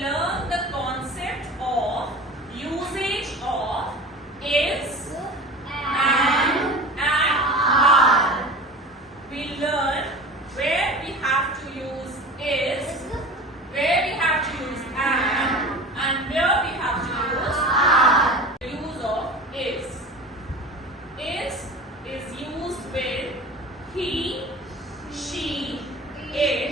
learn the concept of usage of is and are. We learn where we have to use is, where we have to use and where we have to use are. The use of is. Is used when he, she, it